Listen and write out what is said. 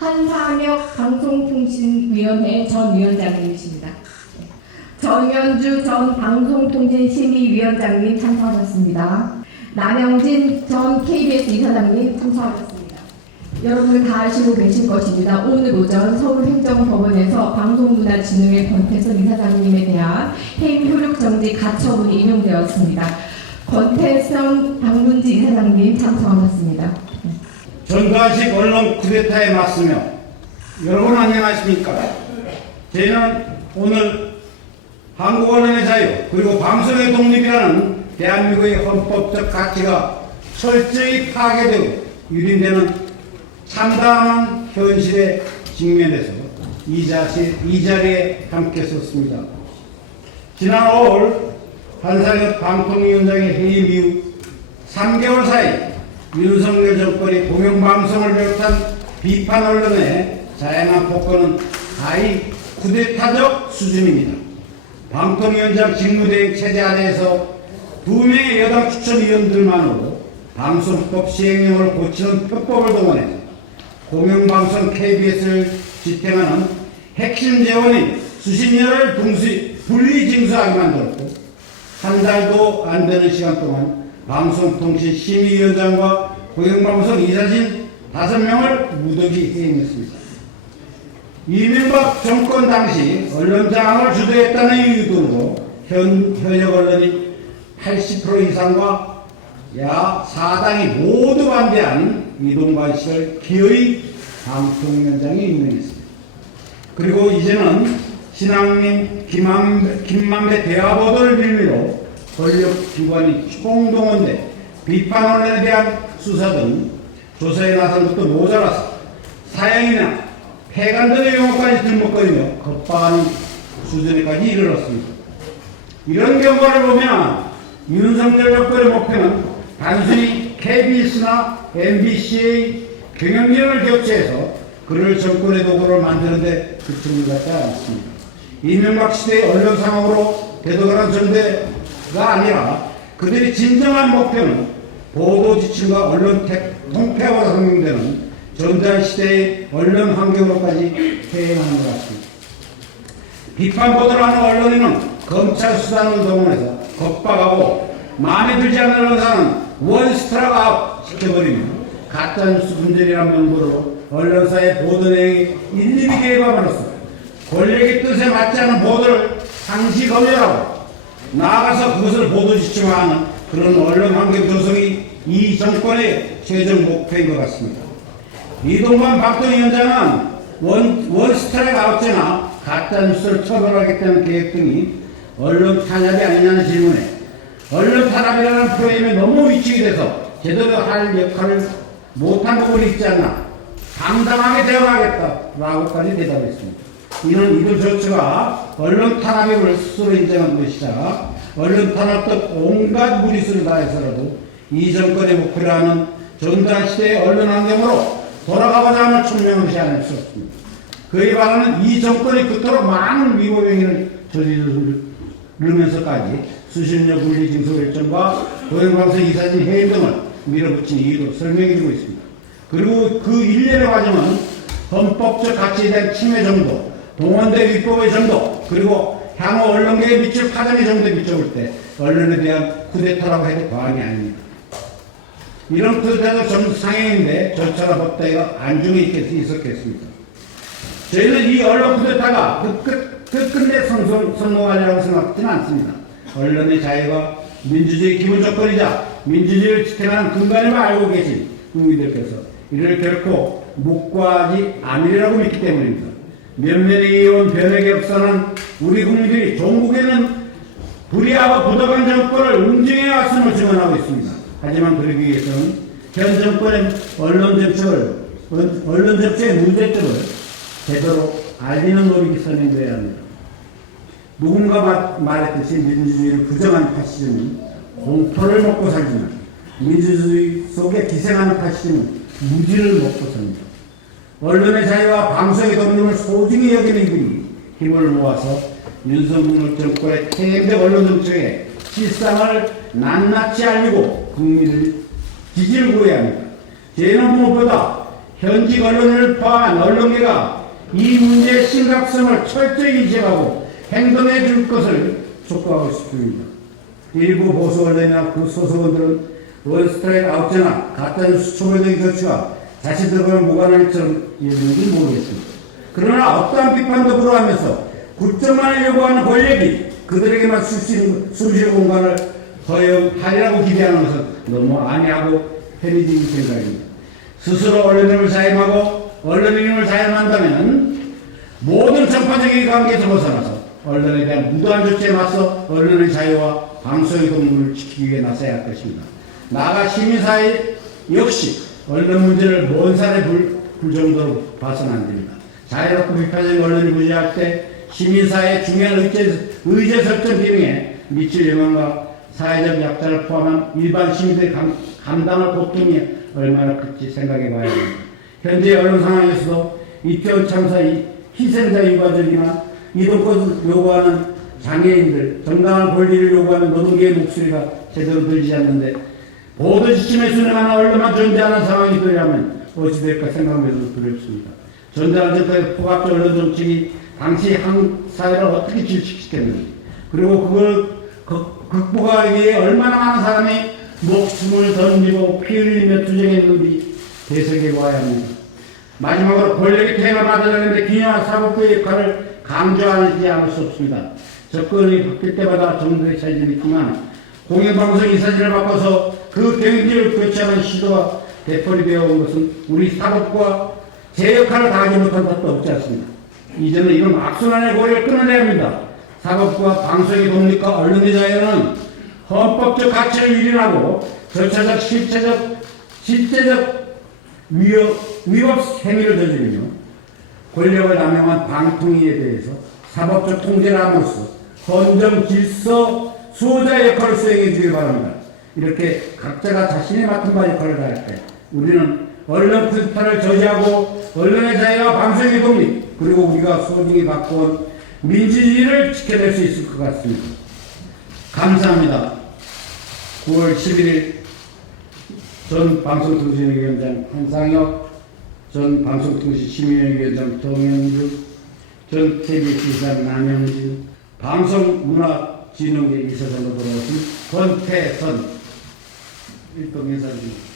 한상혁 방송통신위원회 전 위원장님이십니다. 정현주 전 방송통신심의위원장님 참석하셨습니다. 남영진 전 KBS 이사장님 참석하셨습니다. 여러분 다 아시고 계신 것입니다. 오늘 오전 서울행정법원에서 방송문화진흥회 권태선 이사장님에 대한 해임 효력정지 가처분이 인용되었습니다. 권태선 방문지 이사장님 참석하셨습니다. 전두환식 언론 쿠데타에 맞서며 여러분 안녕하십니까? 저희는 오늘 한국 언론의 자유 그리고 방송의 독립이라는 대한민국의 헌법적 가치가 철저히 파괴되고 유린되는 참담한 현실에 직면해서 이 자리에 함께 섰습니다. 지난 5월 한상혁 방통위원장의 해임 이후 3개월 사이 윤석열 정권이 공영방송을 비롯한 비판 언론의 다양한 폭거는 가히 쿠데타적 수준입니다. 방통위원장 직무대행 체제 아래에서 2명의 여당 추천위원들만으로 방송법 시행령을 고치는 편법을 동원해 공영방송 KBS를 지탱하는 핵심 재원인 수신료를 분리징수하게 만들었고 한 달도 안 되는 시간 동안 방송통신심의위원장과 공영방송 이사진 5명을 무더기 해임했습니다. 이명박 정권 당시 언론장악을 주도했다는 이유로 현역 언론이 80% 이상과 야 4당이 모두 반대한 이동관 씨를 기어이 방통위원장에 임명했습니다. 그리고 이제는 신앙민 김만배 대화보도를 빌미로 권력기관이 총동원돼 비판 언론에 대한 수사 등 조사에 나선 것도 모자라서 사형이나 폐간 등의 용어까지 들먹거리며 겁박하는 수준에까지 이르렀습니다. 이런 경과를 보면 윤석열 정권의 목표는 단순히 KBS나 MBC의 경영진을 교체해서 그를 정권의 도구로 만드는 데 그치는 것 같지 않습니다. 이명박 시대의 언론 상황으로 되돌아간 전대가 아니라 그들의 진정한 목표는 보도 지침과 언론 통폐합으로 상용되는 전두환 시대의 언론 환경으로까지 퇴행하는 것 같습니다. 비판 보도를 하는 언론인은 검찰 수단을 동원해서 겁박하고 마음에 들지 않는 언론사는 원스트라이크 아웃 시켜버리며 가짜뉴스 분열이라는 명분으로 언론사의 보도 내용이 일일이 개입함으로써 권력의 뜻에 맞지 않은 보도를 상시 검열하고 나아가서 그것을 보도 지침화하는 그런 언론 환경 조성이 이 정권의 최종 목표인 것 같습니다. 이동관 방통위원장은 원스트라이크 아웃제나 가짜뉴스를 처벌하겠다는 계획 등이 언론 탄압이 아니냐는 질문에 언론 탄압이라는 프레임에 너무 위축이 돼서 제대로 할 역할을 못한 부분이 있지 않나 당당하게 대응하겠다라고까지 대답했습니다. 이는 이들 조처가 언론 탄압임을 스스로 인정한 것이자 언론 탄압 등 온갖 무리수를 다해서라도 이 정권의 목표라는 전두환 시대의 언론 환경으로 돌아가고자 하는 천명한 것이 아닐 수 없습니다. 그에 반하는 이 정권이 그토록 많은 위법 행위를 저지르면서까지 수신료 분리징수 결정과 공영방송 이사진 해임 등을 밀어붙인 이유도 설명해주고 있습니다. 그리고 그 일련의 과정은 헌법적 가치에 대한 침해 정도, 동원된 위법의 정도, 그리고 향후 언론계에 미칠 파장의 정도에 비춰볼 때 언론에 대한 쿠데타라고 해도 과언이 아닙니다. 이런 쿠데타가 전 상행인데 절차나 법대가 안중에 있었겠습니다. 저희는 이 언론 쿠데타가 끝끝내 성공하리라고 생각하지는 않습니다. 언론의 자유가 민주주의 기본 조건이자 민주주의를 지탱하는 근간임을 알고 계신 국민들께서 이를 결코 묵과하지 않으리라고 믿기 때문입니다. 면면에 이어온 변혁에 없어는 우리 국민들이 종국에는 불의하고 부당한 정권을 응징해 왔음을 증언하고 있습니다. 하지만 그러기 위해서는 현 정권의 언론 정책의 문제점을 제대로 알리는 노력이 선행되어야 합니다. 누군가 말했듯이 민주주의를 부정한 파시즘은 공포를 먹고 살지만 민주주의 속에 기생하는 파시즘은 무지를 먹고 삽니다. 언론의 자유와 방송의 독립을 소중히 여기는 이들이 힘을 모아서 윤석열 정권의 퇴행된 언론 정책의 실상을 낱낱이 알리고 국민을 지지를 구해야 합니다. 저희는 무엇보다 현직 언론을 포함한 언론계가 이 문제의 심각성을 철저히 인식하고 행동해 줄 것을 촉구하고 싶습니다. 일부 보수 언론이나 그 소속원들은 원스트라이크 아웃제나 가짜뉴스 초벌적인 조치와 자신들과는 무관한 일처럼 이해되는지 모르겠습니다. 그러나 어떠한 비판도 불허하면서 국정만을 요구하는 권력이 그들에게만 숨쉴 공간을 허용하리라고 기대하는 것은 너무 안이하고 편의적인 생각입니다. 스스로 언론인을 자임하고 언론인을 자임한다면 모든 정파적인 관계에서 벗어나서 언론에 대한 무도한 조치에 맞서 언론의 자유와 방송의 동물을 지키기 위해 나서야 할 것입니다. 나아가 시민사회 역시 언론 문제를 먼 산에 불 정도로 봐서는 안 됩니다. 자유롭고 비판적인 언론이 부재할 때 시민사회의 중요한 의제 설정 기능에 미칠 영향과 사회적 약자를 포함한 일반 시민들의 감당할 고통이 얼마나 클지 생각해 봐야 합니다. 현재 언론 상황에서도 이태원 참사의 희생자 유가족이나 이동권을 요구하는 장애인들, 정당한 권리를 요구하는 노동계의 목소리가 제대로 들리지 않는데 보도 지침에 순응하는 언론만 존재하는 상황이 되려면 어찌될까 생각해도 두렵습니다. 전두환 정권의 포갑적 언론 정책이 당시 한 사회를 어떻게 질식시켰는지, 그리고 그걸 극복하기 위해 얼마나 많은 사람이 목숨을 던지고 피 흘리며 투쟁했는지 되새겨 보아야 합니다. 마지막으로 권력의 퇴행을 받으려는데 기념한 사법부의 역할을 강조하지 않을 수 없습니다. 접근이 바뀔 때마다 정도의 차이점이 있지만 공영방송 이사진을 바꿔서 그 경지를 교체하는 시도가 되풀이되어 온 것은 우리 사법부가 제 역할을 다하지 못한 것도 없지 않습니다. 이제는 이런 악순환의 고리를 끊어내야 합니다. 사법부와 방송의 독립과 언론의 자유는 헌법적 가치를 유린하고 절차적 실제적 위법 행위를 저지르며 권력을 남용한 방통위에 대해서 사법적 통제를 함으로써 헌정 질서 수호자의 역할을 수행해 주길 바랍니다. 이렇게 각자가 자신이 맡은 바 역할을 다할 때 우리는 언론 불탄을 저지하고 언론의 자유와 방송의 독립, 그리고 우리가 소중히 갖고 온 민주주의를 지켜낼 수 있을 것 같습니다. 감사합니다. 9월 11일 전 방송통신위원장 한상혁, 전 방송통신심의위원장 동영주, 전 KBS 이사 남영진, 방송문화진흥회 이사장으로 돌아오신 권태선 일동 인사드립니다.